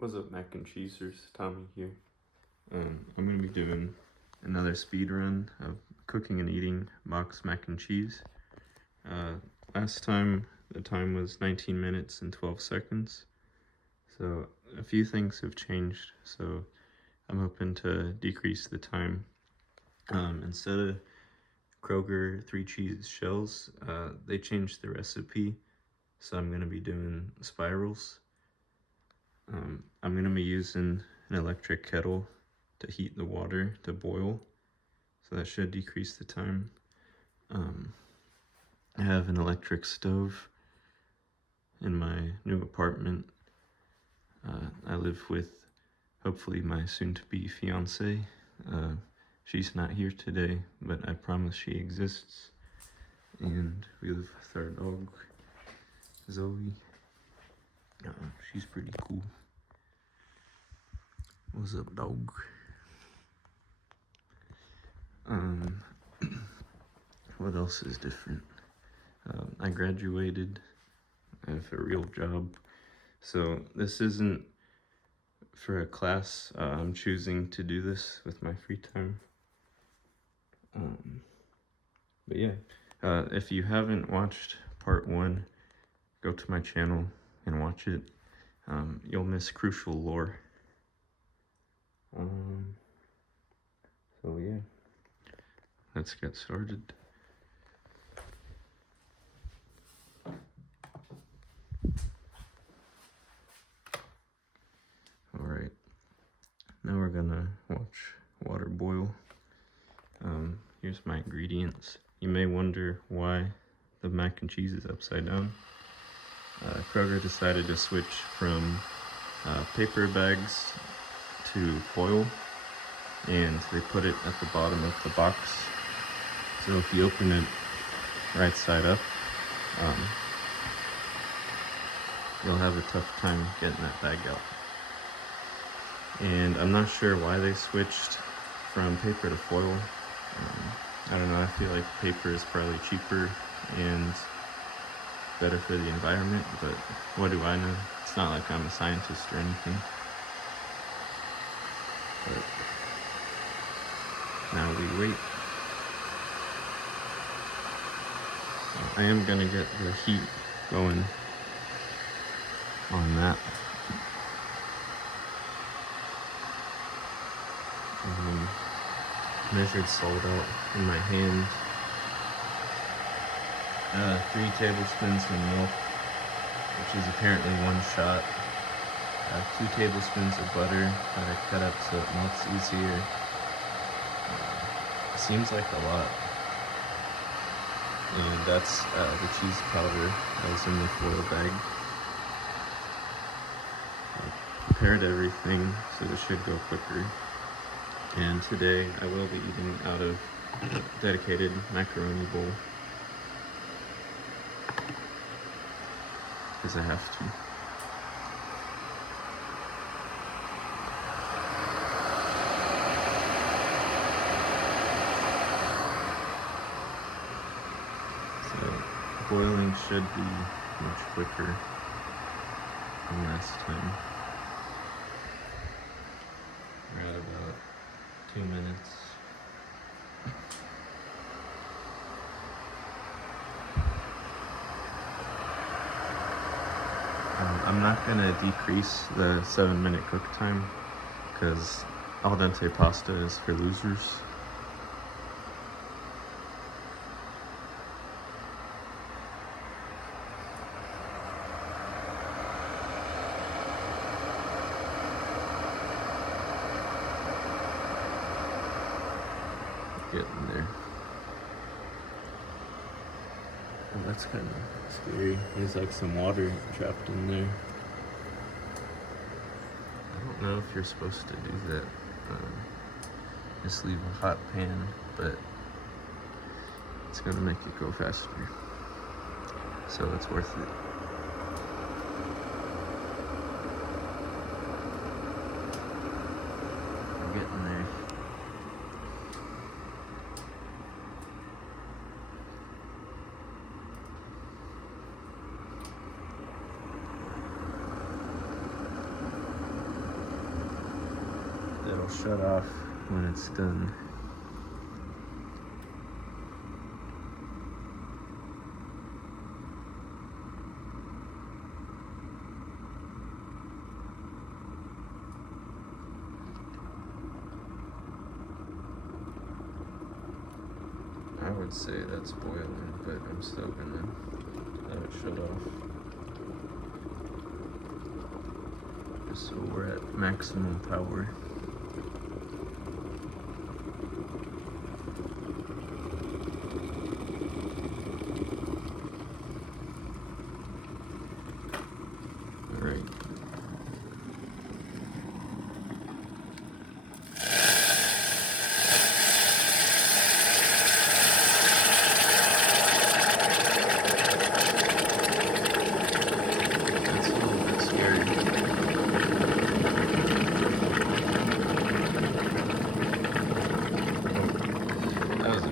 What's up, mac and cheesers? Tommy here. I'm gonna be doing another speed run of cooking and eating box mac and cheese. Last time the time was 19 minutes and 12 seconds. So a few things have changed. So I'm hoping to decrease the time. Instead of Kroger 3 cheese shells, they changed the recipe. So I'm gonna be doing spirals. I'm going to be using an electric kettle to heat the water to boil, so that should decrease the time. I have an electric stove in my new apartment. I live with, hopefully, my soon-to-be fiance. She's not here today, but I promise she exists. And we live with our dog, Zoe. She's pretty cool. What's up, dog? What else is different? I graduated. I have a real job. So this isn't for a class. I'm choosing to do this with my free time. But yeah, if you haven't watched part 1, go to my channel and watch it. You'll miss crucial lore. So yeah, let's get started. Alright, now we're gonna watch water boil. Here's my ingredients. You may wonder why the mac and cheese is upside down. Kroger decided to switch from paper bags to foil, and they put it at the bottom of the box. So if you open it right side up, you'll have a tough time getting that bag out. And I'm not sure why they switched from paper to foil. I don't know, I feel like paper is probably cheaper and better for the environment, but what do I know? It's not like I'm a scientist or anything. But now we wait. I am gonna get the heat going on that. Measured salt out in my hand. 3 tablespoons of milk, which is apparently 1 shot. 2 tablespoons of butter that I cut up so it melts easier. Seems like a lot. And that's the cheese powder that was in the foil bag. I prepared everything so this should go quicker. And today I will be eating out of a dedicated macaroni bowl, because I have to. So boiling should be much quicker than last time. We're at about 2 minutes. I'm not gonna decrease the 7-minute cook time, because al dente pasta is for losers. Getting there. Oh, that's kind of scary. There's like some water trapped in there. I don't know if you're supposed to do that. Just leave a hot pan, but it's gonna make it go faster. So it's worth it. I'm getting there. it'll shut off when it's done. I would say that's boiling, but I'm still gonna let it shut off. Just so we're at maximum power. All right.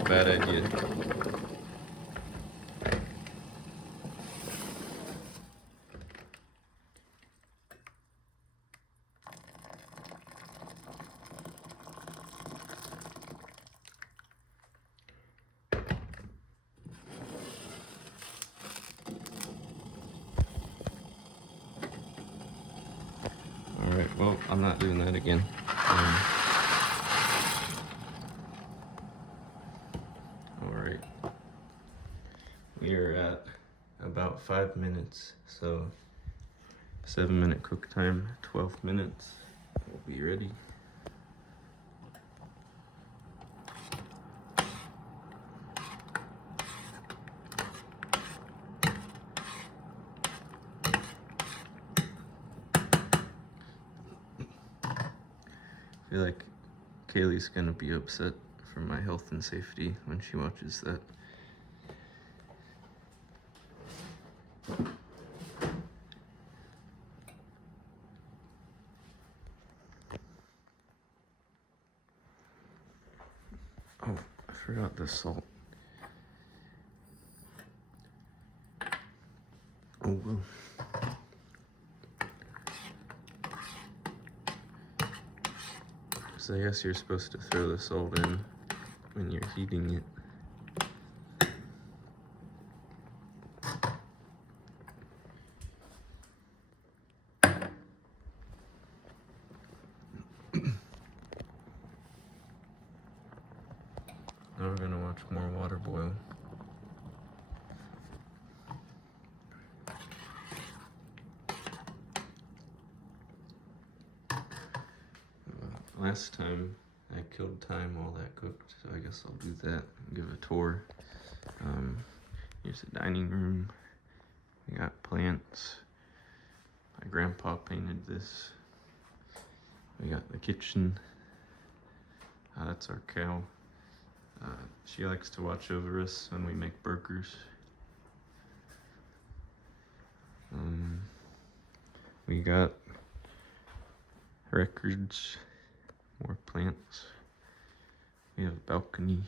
Bad idea. All right, well, I'm not doing that again. We are at about 5 minutes, so 7-minute cook time, 12 minutes, we'll be ready. I feel like Kaylee's gonna be upset for my health and safety when she watches that. Oh, I forgot the salt. Oh well. So I guess you're supposed to throw the salt in when you're heating it. Now we're gonna watch more water boil. Last time I killed time while that cooked, so I guess I'll do that and give a tour. Here's the dining room. We got plants. My grandpa painted this. We got the kitchen. That's our cow. She likes to watch over us when we make burgers. We got records, more plants. We have a balcony.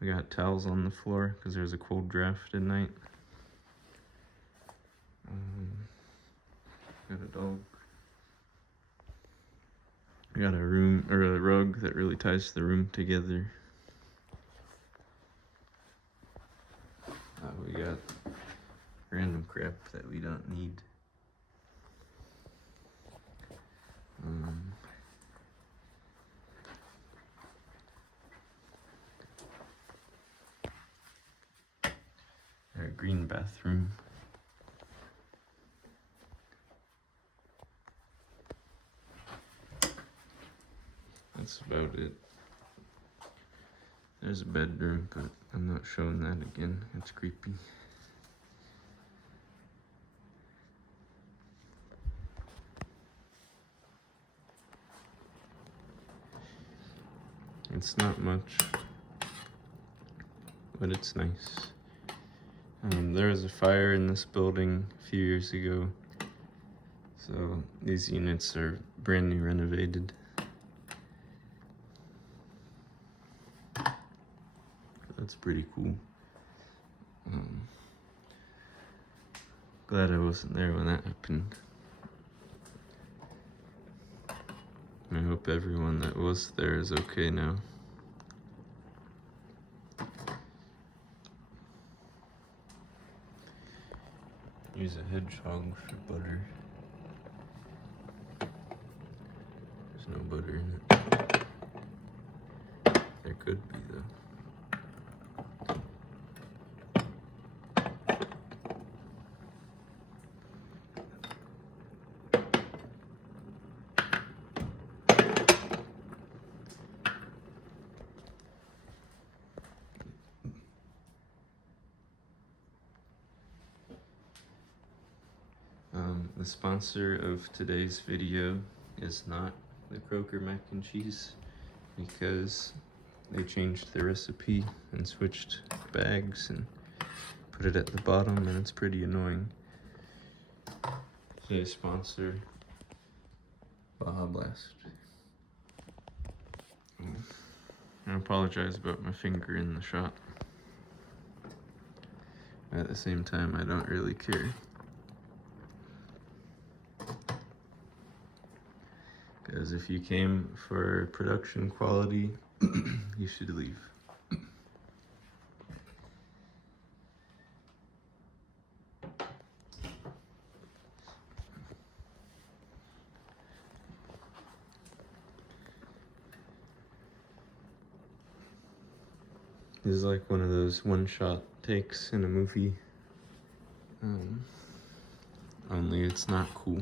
We got towels on the floor because there's a cold draft at night. Got a dog. We got a room or a rug that really ties the room together. We got random crap that we don't need. Our green bathroom. That's about it. There's a bedroom, but I'm not showing that again. It's creepy. It's not much, but it's nice. There was a fire in this building a few years ago, so these units are brand new renovated. That's pretty cool. Glad I wasn't there when that happened. I hope everyone that was there is okay now. Use a hedgehog for butter. There's no butter in it. There could be though. The sponsor of today's video is not the Kroger mac and cheese because they changed the recipe and switched bags and put it at the bottom, and it's pretty annoying. Today's sponsor, Baja Blast. I apologize about my finger in the shot. At the same time, I don't really care. Because if you came for production quality, you should leave. This is like one of those one-shot takes in a movie. Only it's not cool.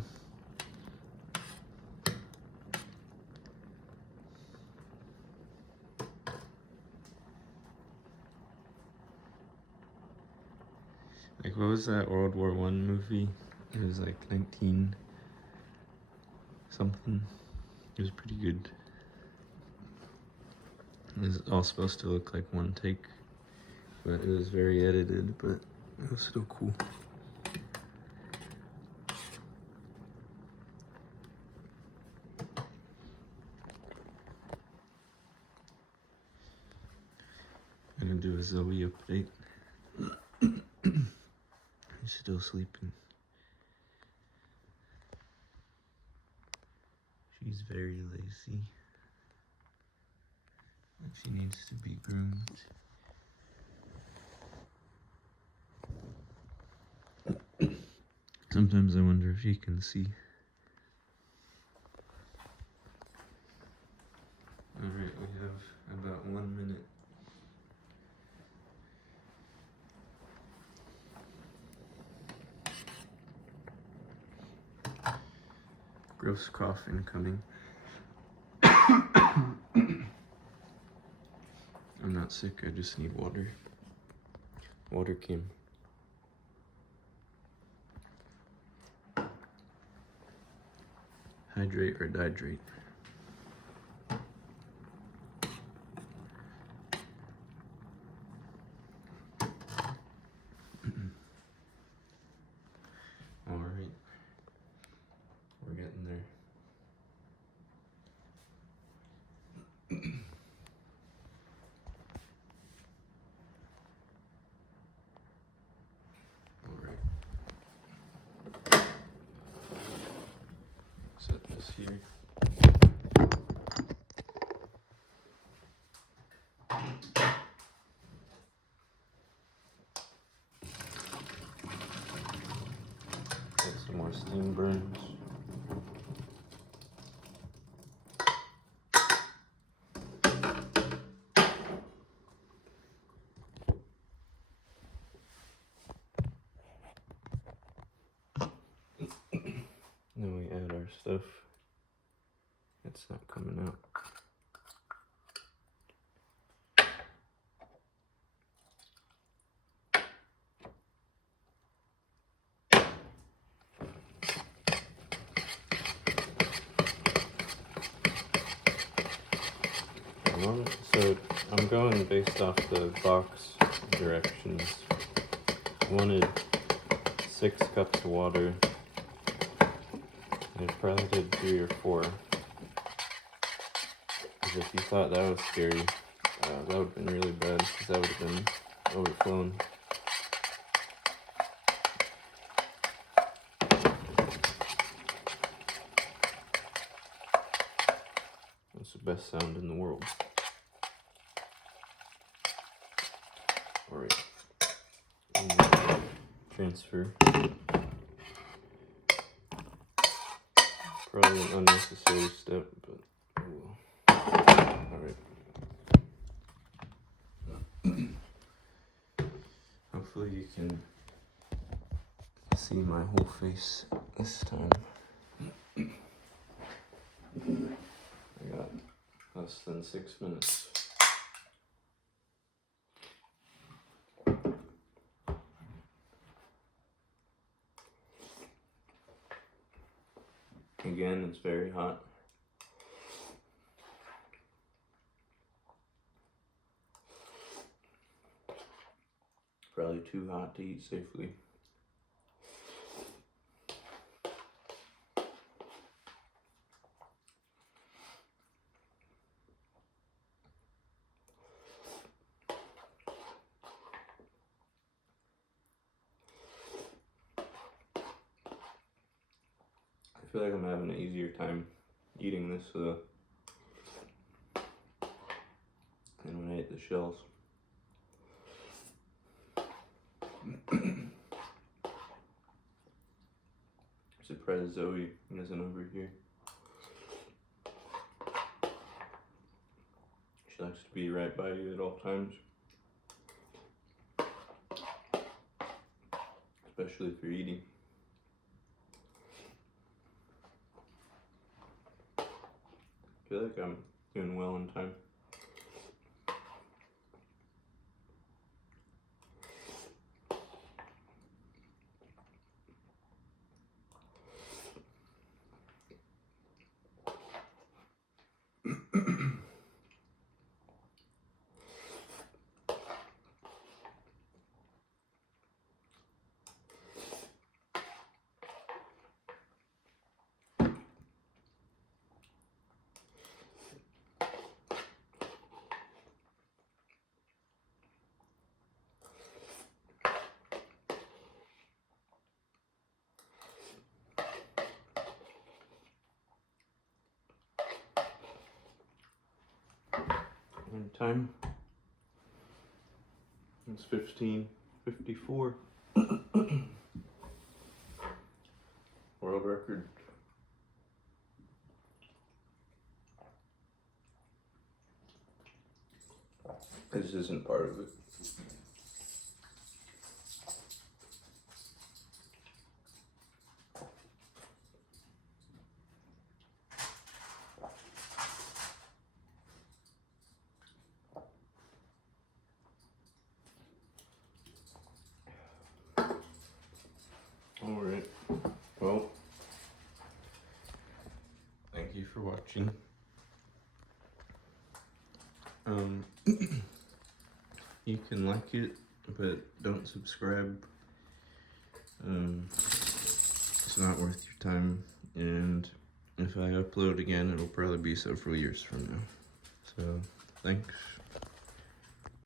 Like, what was that World War I movie? It was like 19 something. It was pretty good. It was all supposed to look like one take, but it was very edited, but it was still cool. I'm gonna do a Zoe update. She's still sleeping. She's very lazy. But she needs to be groomed. Sometimes I wonder if she can see. Alright, we have about 1 minute. Gross cough incoming. I'm not sick, I just need water. Water came. Hydrate or dihydrate. Alright. We're getting there. Alright. Set this here. Get some more steam burns. Then we add our stuff. It's not coming out. So I'm going based off the box directions. I wanted 6 cups of water. I probably did 3 or 4. Because if you thought that was scary, that would have been really bad, because that would have been overflowing. best sound in the world. Alright. Transfer. Probably an unnecessary step, but oh well. Alright. Hopefully you can see my whole face this time. I got less than 6 minutes. Again, it's very hot. Probably too hot to eat safely. I feel like I'm having an easier time eating this than when I ate the shells. Surprised Zoe isn't over here. She likes to be right by you at all times. Especially if you're eating. I feel like I'm doing well in time. And time is 15:54. World record. This isn't part of it. Alright, well, thank you for watching. You can like it, but don't subscribe. It's not worth your time, and if I upload again, it'll probably be several years from now. So, thanks.